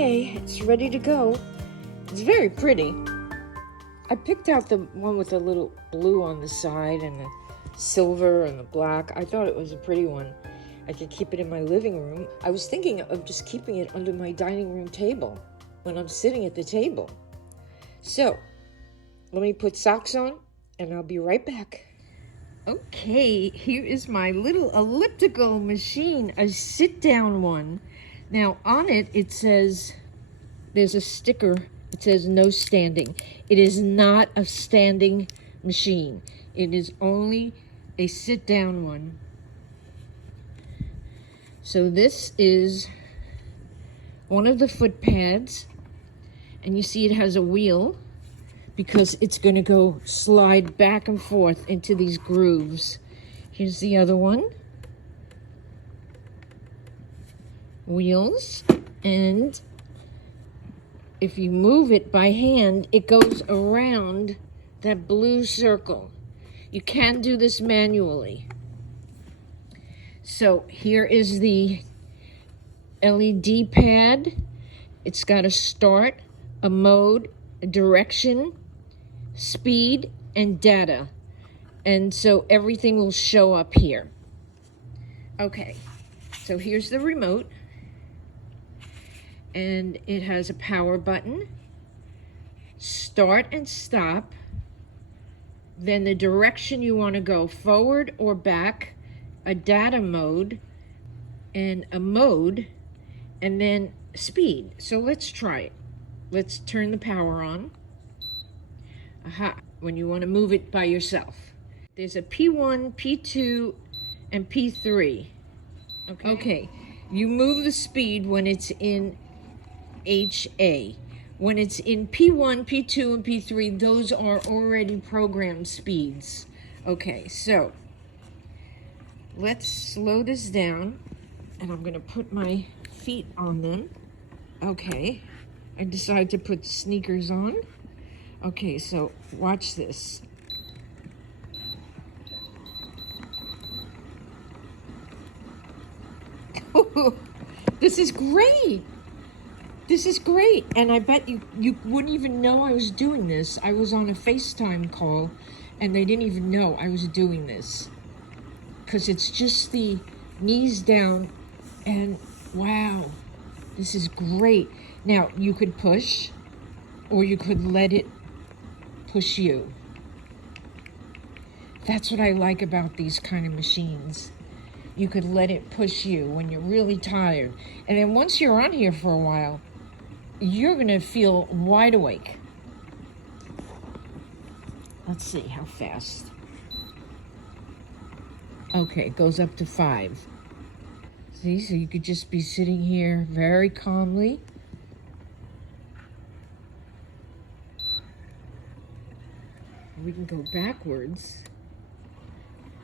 Okay, it's ready to go. It's very pretty. I picked out the one with the little blue on the side and the silver and the black. I thought it was a pretty one. I could keep it in my living room. I was thinking of just keeping it under my dining room table when I'm sitting at the table. So, let me put socks on and I'll be right back. Okay, here is my little elliptical machine, a sit-down one. Now, on it, it says, there's a sticker, it says no standing. It is not a standing machine. It is only a sit-down one. So this is one of the foot pads, and you see it has a wheel because it's going to go slide back and forth into these grooves. Here's the other one. Wheels, and if you move it by hand, it goes around that blue circle. You can do this manually. So here is the LED pad. It's got a start, a mode, a direction, speed, and data. And so everything will show up here. Okay, so here's the remote. And it has a power button, start and stop, then the direction you want to go, forward or back, a data mode, and a mode, and then speed. So let's try it. Let's turn the power on. Aha, when you want to move it by yourself. There's a P1, P2, and P3. Okay, you move the speed when it's in HA. When it's in P1, P2, and P3, those are already programmed speeds. Okay, so let's slow this down, and I'm going to put my feet on them. Okay, I decided to put sneakers on. Okay, so watch this. This is great. This is great, and I bet you wouldn't even know I was doing this. I was on a FaceTime call, and they didn't even know I was doing this. Because it's just the knees down, and wow, this is great. Now, you could push, or you could let it push you. That's what I like about these kind of machines. You could let it push you when you're really tired. And then once you're on here for a while, you're going to feel wide awake. Let's see how fast. Okay, it goes up to 5. See, so you could just be sitting here very calmly. We can go backwards.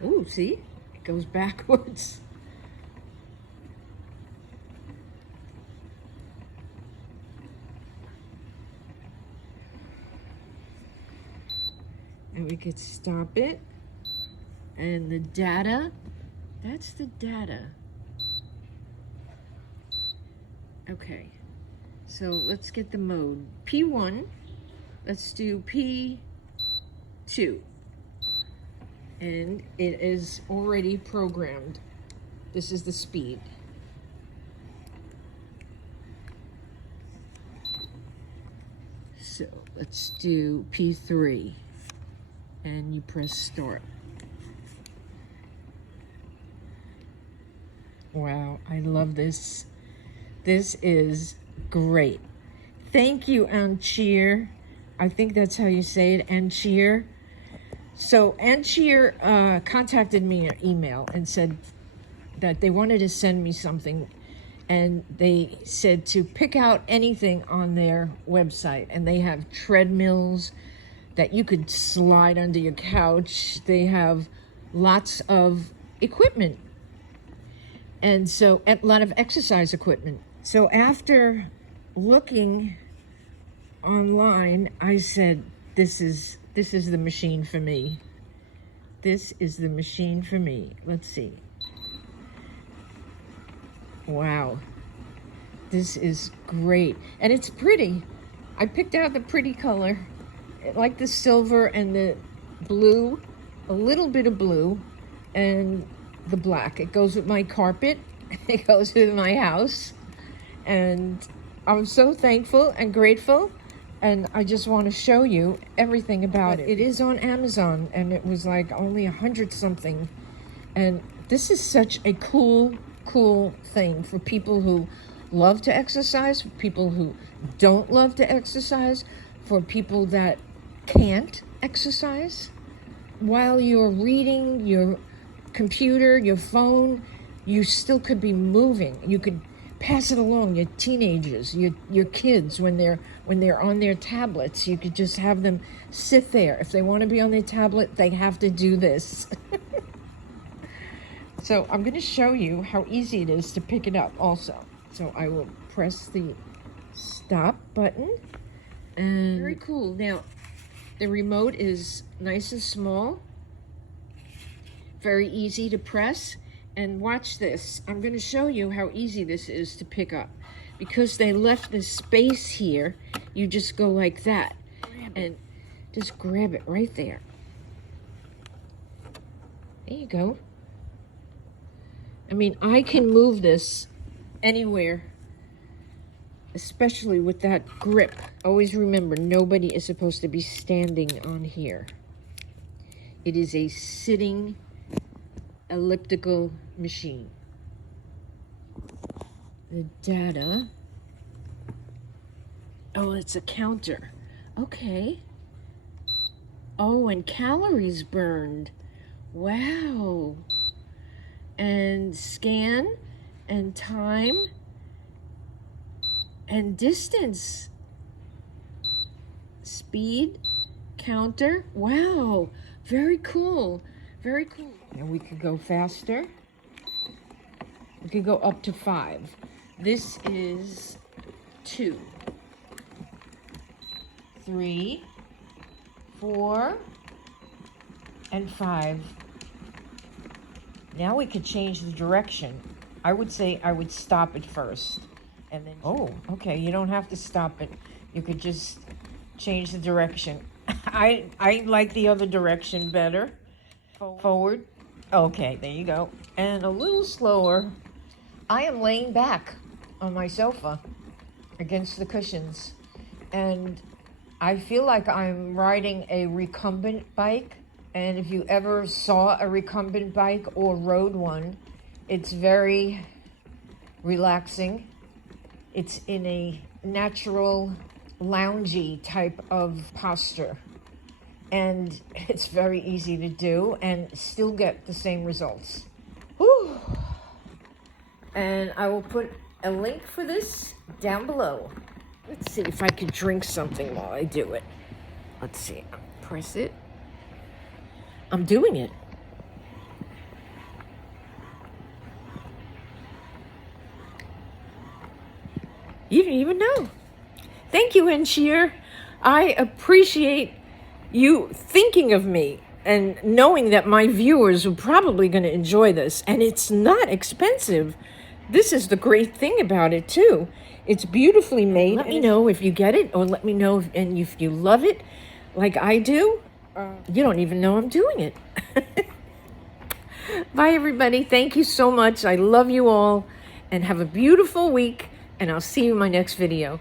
Oh, see? It goes backwards. And we could stop it. And the data, that's the data. Okay, so let's get the mode. P1, let's do P2. And it is already programmed. This is the speed. So let's do P3. And you press start. Wow, I love this. This is great. Thank you, Ancheer. I think that's how you say it, Ancheer. So Ancheer contacted me in email and said that they wanted to send me something, and they said to pick out anything on their website. And they have treadmills that you could slide under your couch. They have lots of equipment. And so, a lot of exercise equipment. So after looking online, I said, this is the machine for me. This is the machine for me. Let's see. Wow. This is great. And it's pretty. I picked out the pretty color. I like the silver and the blue, a little bit of blue, and the black. It goes with my carpet. It goes with my house. And I'm so thankful and grateful. And I just want to show you everything about it. It is on Amazon, and it was like only 100 something. And this is such a cool thing for people who love to exercise, for people who don't love to exercise, for people that can't exercise. While you're reading your computer, your phone, you still could be moving. You could pass it along, your teenagers, your kids, when they're on their tablets. You could just have them sit there. If they want to be on their tablet, they have to do this. So I'm going to show you how easy it is to pick it up also. So I will press the stop button. And very cool. Now, the remote is nice and small. Very easy to press. And watch this. I'm going to show you how easy this is to pick up. Because they left this space here, you just go like that. And just grab it right there. There you go. I mean, I can move this anywhere, especially with that grip. Always remember, nobody is supposed to be standing on here. It is a sitting elliptical machine. The data. Oh, it's a counter. Okay. Oh, and calories burned. Wow. And scan and time and distance. Speed, counter. Wow. Very cool. Very cool. And we could go faster. We could go up to 5. This is 2, 3, 4, and 5. Now we could change the direction. I would say I would stop it first. And then, oh, okay, you don't have to stop it. You could just change the direction. I like the other direction better. Forward. Okay, there you go. And a little slower. I am laying back on my sofa against the cushions. And I feel like I'm riding a recumbent bike. And if you ever saw a recumbent bike or rode one, it's very relaxing. It's in a natural, loungy type of posture. And it's very easy to do and still get the same results. Whew. And I will put a link for this down below. Let's see if I can drink something while I do it. Let's see. Press it. I'm doing it. You didn't even know. Thank you, Ancheer. I appreciate you thinking of me and knowing that my viewers are probably going to enjoy this. And it's not expensive. This is the great thing about it, too. It's beautifully made. Let me know if you get it, or let me know if you love it like I do. You don't even know I'm doing it. Bye, everybody. Thank you so much. I love you all. And have a beautiful week. And I'll see you in my next video.